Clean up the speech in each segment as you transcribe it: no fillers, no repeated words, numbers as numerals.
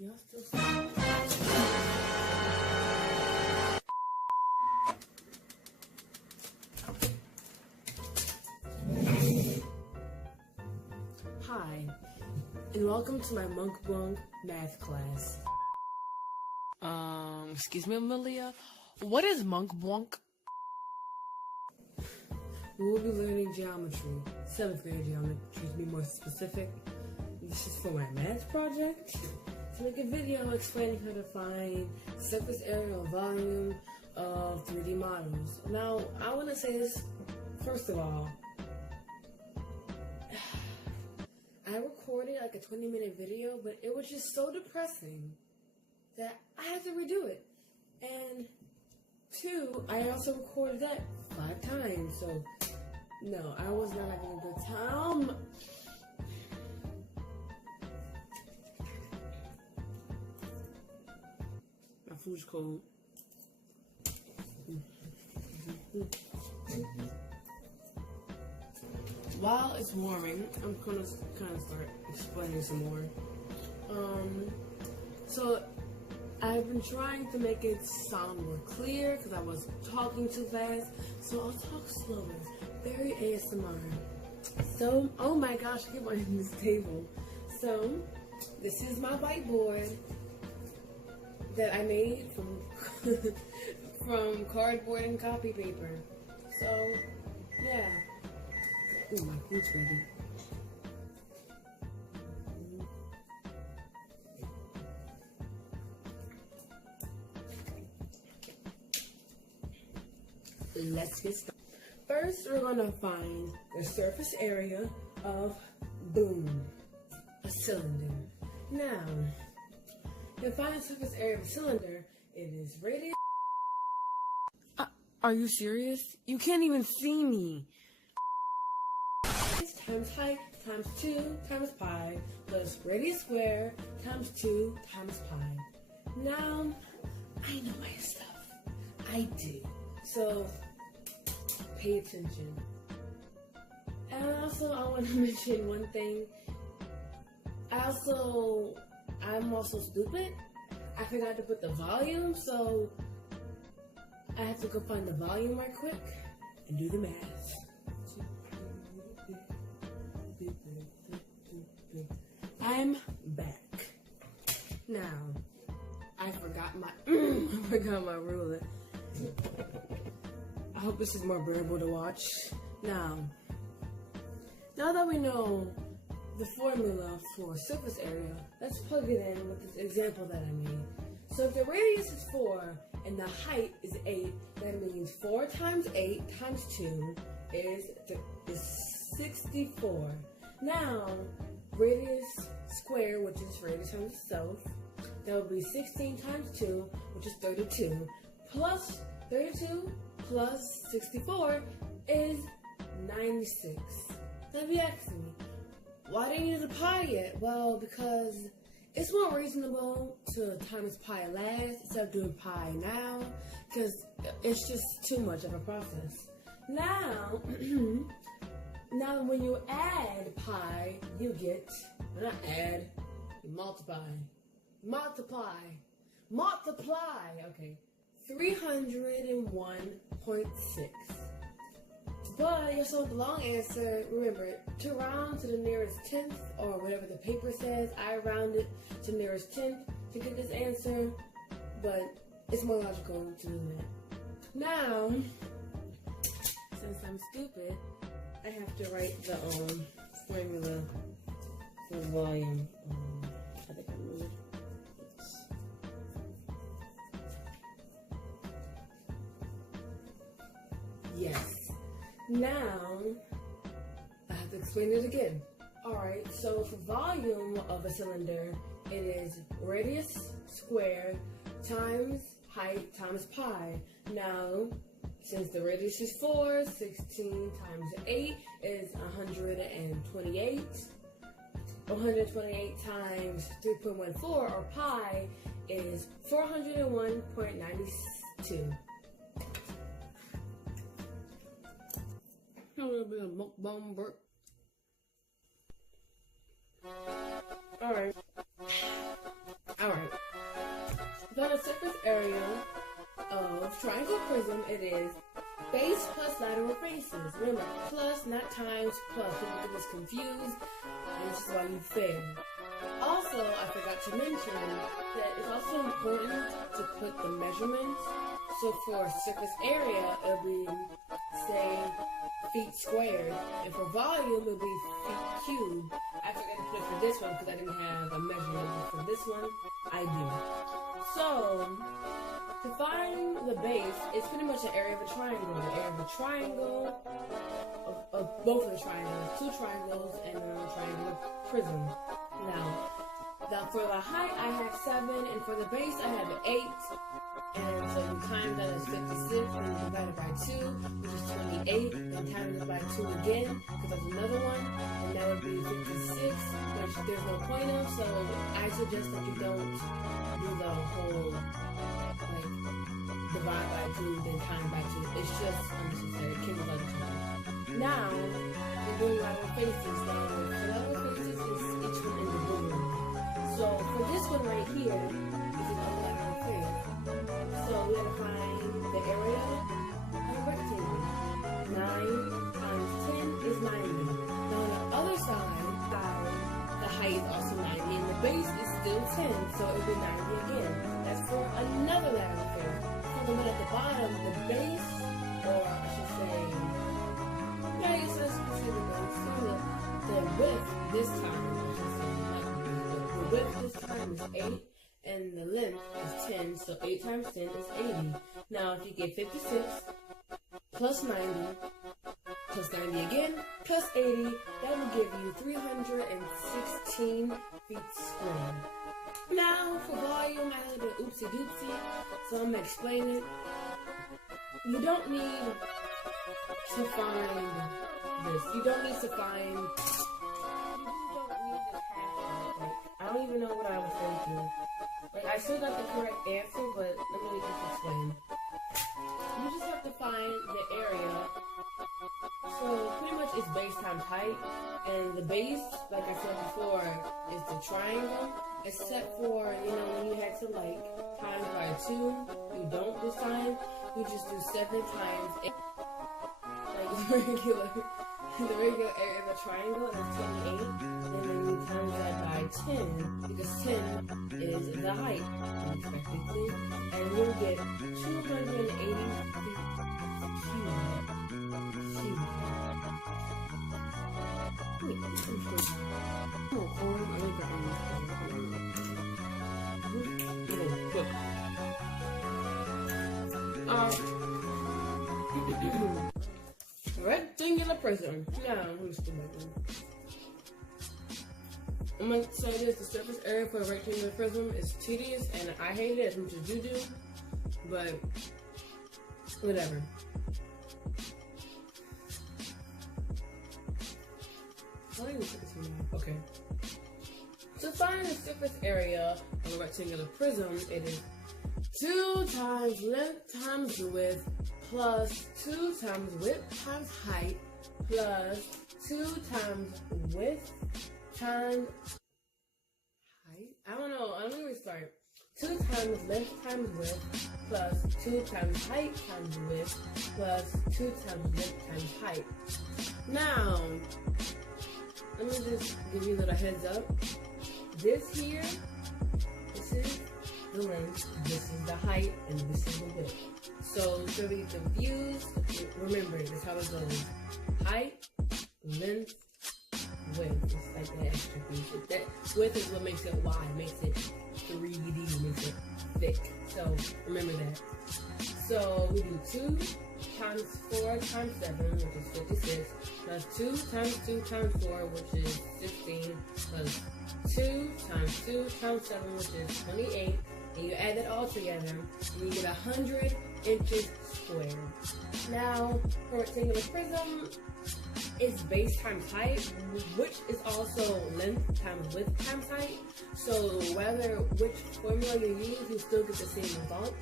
Y'all still Hi, and welcome to my Monk Bunk math class. Excuse me, Amelia. What is Monk Bunk? We will be learning geometry, 7th grade geometry to be more specific. This is for my math project. To make a video explaining how to find surface area or volume of 3D models. Now, I want to say this first of all. I recorded like a 20-minute video, but it was just so depressing that I had to redo it. And 2, I also recorded that 5 times, so no, I was not having a good time. My food's cold. While it's warming, I'm gonna kind of start explaining some more. So I've been trying to make it sound more clear because I was talking too fast. So I'll talk slower, very ASMR. So, oh my gosh, I keep on this table. So this is my whiteboard that I made from from cardboard and copy paper. So yeah. Ooh, my food's ready. Let's get started. First, we're going to find the surface area of, boom, a cylinder. Now, to find the surface area of a cylinder, it is radius. Are you serious? You can't even see me. Times height times 2 times pi plus radius squared times 2 times pi. Now, I know my stuff. I do. So, pay attention. And also, I want to mention one thing. I'm also stupid. I forgot to put the volume, so I have to go find the volume right quick and do the math. I'm back. Now, I forgot my ruler. I hope this is more bearable to watch. Now that we know the formula for surface area, let's plug it in with this example that I made. So if the radius is 4 and the height is 8, that means 4 times 8 times 2 is 64. Now, radius squared, which is radius times itself, that would be 16 times 2, which is 32, plus 32 plus 64 is 96. Now, if you ask me, why do you use a pi yet? Well, because it's more reasonable to times pi last instead of doing pi now, because it's just too much of a process. Now, now when you add pi, you get, not add, you multiply, okay, 301.6. But you saw the long answer. Remember, to round to the nearest 10th, or whatever the paper says, I rounded to the nearest 10th to get this answer, but it's more logical to do that. Now, since I'm stupid, I have to write the formula for volume. I think I moved. Yes. Now, I have to explain it again. Alright, so for volume of a cylinder, it is radius squared times height times pi. Now, since the radius is 4, 16 times 8 is 128. 128 times 3.14, or pi, is 401.92. A little bit of mukbang burp. Alright. area of triangle prism, it is base plus lateral faces. Remember, plus, not times, plus. People get this confused, and this is why you fail. Also, I forgot to mention that it's also important to put the measurements. So for surface area, it'll be, say, feet squared, and for volume, it'll be feet cubed. I forgot to put it for this one because I didn't have a measurement, but for this one, I do. So, to find the base, it's pretty much an area of a triangle. The area of a triangle, of both of the triangles, two triangles, and a triangular prism. Now, for the height, I have 7, and for the base, I have 8. And so you times that is 56, and you divide it by 2, which is 28, and times it by 2 again, because there's another one, and that would be 56, which there's no point of, so I suggest that you don't do the whole, like, divide by 2, then time by 2. It's just unnecessary. Kids love it. Now, we're doing lateral faces. Now, for lateral faces, is each one individual. So, for this one right here, is an lateral face. So, we have to find the area of a rectangle. 9 times 10 is 90. Now, on the other side, the height is also 90, and the base is still 10, so it will be 90 again. That's for another lateral face. For the one at the bottom, the base, or I should say, yeah, it's a specific base. So the width this time, I should say, the width this time is 8, and the length is 10, so 8 times 10 is 80. Now, if you get 56 plus 90, plus 90 again, plus 80, that will give you 316 feet squared. Now, for volume, I had an oopsie doopsie, so I'm going to explain it. You don't need to find this. You don't need to find, I don't even know what I was thinking. Like, I still got the correct answer, but let me just explain. You just have to find the area. So pretty much it's base times height, and the base, like I said before, is the triangle, except for, you know, when you had to like times by 2, you don't this time, you just do 7 times 8, like the regular area of a triangle, and it's 28, and then you times that by 10, because 10 is the height, respectively, and you'll get 280 feet cubed. Wait, rectangular prism. Now, I'm going to say this, the surface area for a rectangular prism is tedious, and I hate it as much as you do, but whatever. Okay. To find the surface area of a rectangular prism, it is 2 times length times width plus 2 times width times height plus 2 times width times height. I don't know. Let me restart. 2 times length times width plus 2 times height times width plus 2 times width times height. Now, let me just give you a little heads up. This here, this is the length, this is the height, and this is the width. So, to be confused, remember, this is how it goes. Height, length, width. It's like that extra piece. That width is what makes it wide, makes it 3D, makes it thick. So, remember that. So, we do 2 times 4 times 7, which is 56, plus 2 times 2 times 4, which is 16, plus 2 times 2 times 7, which is 28, and you add it all together, and you get 100 inches squared. Now, for rectangular prism, it's base times height, which is also length times width times height. So whether which formula you use, you still get the same result.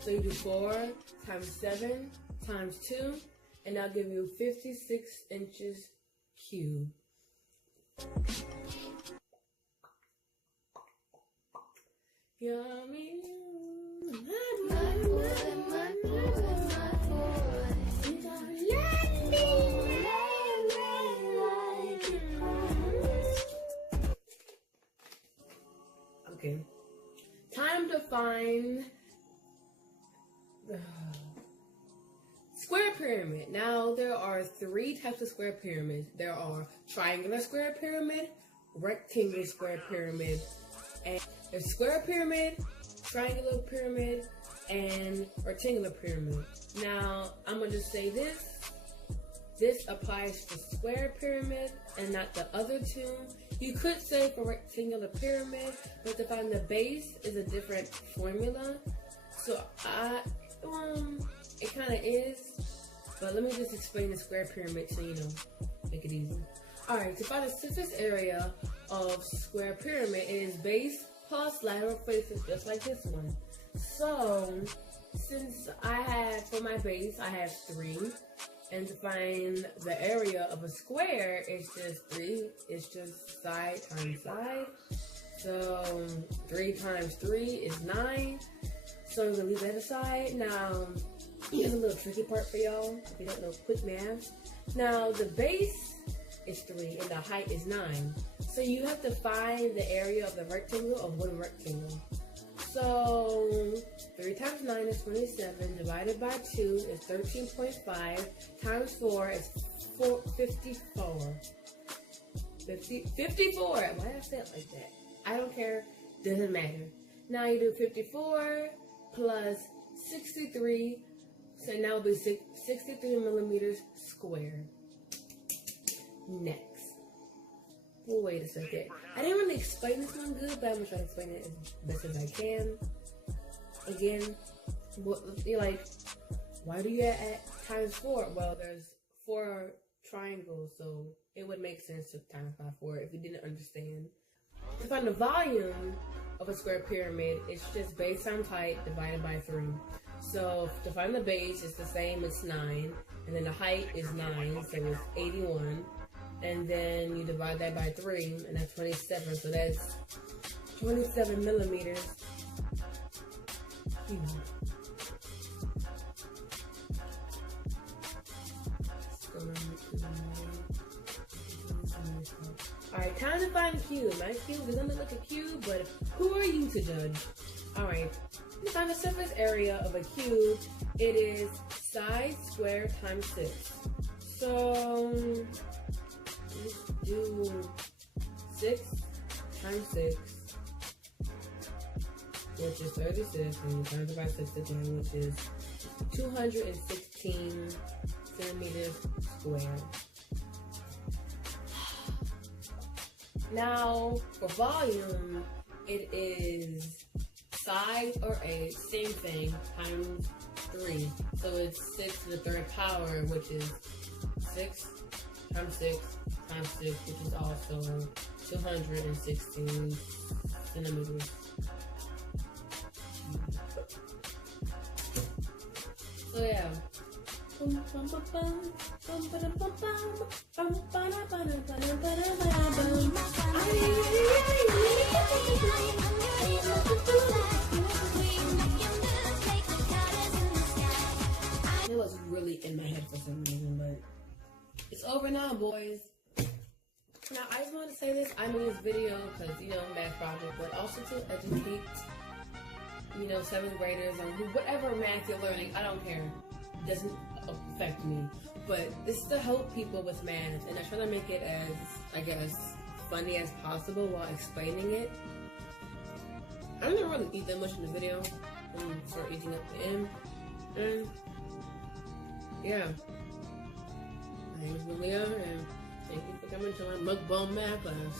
So you do 4 times 7 times 2, and that'll give you 56 inches cubed. Yummy. Okay, time to find the square pyramid. Now, there are 3 types of square pyramids. There are triangular square pyramid, rectangular square pyramid, and there's square pyramid, triangular pyramid, and rectangular pyramid. Now, I'm going to just say this. This applies to square pyramid and not the other 2. You could say for rectangular pyramid, but to find the base is a different formula. So it kind of is, but let me just explain the square pyramid so you know, make it easy. Alright, to find the surface area of square pyramid, it is base plus lateral faces, just like this one. So, since for my base, I have 3. And to find the area of a square, it's just 3. It's just side times side. So 3 times 3 is 9. So I'm gonna leave that aside. Now, here's a little tricky part for y'all, if you don't know quick math. Now, the base is 3 and the height is 9. So you have to find the area of the rectangle of one rectangle. So 3 times 9 is 27, divided by 2 is 13.5, times 4 is 54. 54! Why did I say it like that? I don't care, doesn't matter. Now you do 54 plus 63, so now it'll be 63 millimeters square. Next. Well, wait a second. I didn't really explain this one good, but I'm gonna try to explain it as best as I can. Again, you're like, why do you add times 4? Well, there's 4 triangles, so it would make sense to times by 4 if you didn't understand. To find the volume of a square pyramid, it's just base times height divided by 3. So to find the base, it's the same, it's 9, and then the height is 9, so it's 81. And then you divide that by 3, and that's 27. So that's 27 millimeters. Alright, time to find a cube. My cube doesn't look like a cube, but who are you to judge? Alright, to find the surface area of a cube, it is side squared times 6. So let's do 6 times 6, which is 36, and you times it by 6 again, which is 216 centimeters squared. Now, for volume, it is side or a same thing times 3. So it's 6 to the 3rd power, which is 6 times 6 times 6, which is also 216 centimeters. So yeah. It was really in my head for some reason, but it's over now, boys. Now, I just want to say this. I made this video because, math project, but also to educate, 7th graders on whatever math you're learning. I don't care. It doesn't affect me. But this is to help people with math, and I try to make it as, I guess, funny as possible while explaining it. I didn't really eat that much in the video for eating at the end. And yeah. My name is Malia, and thank you for coming to my mukbang math class.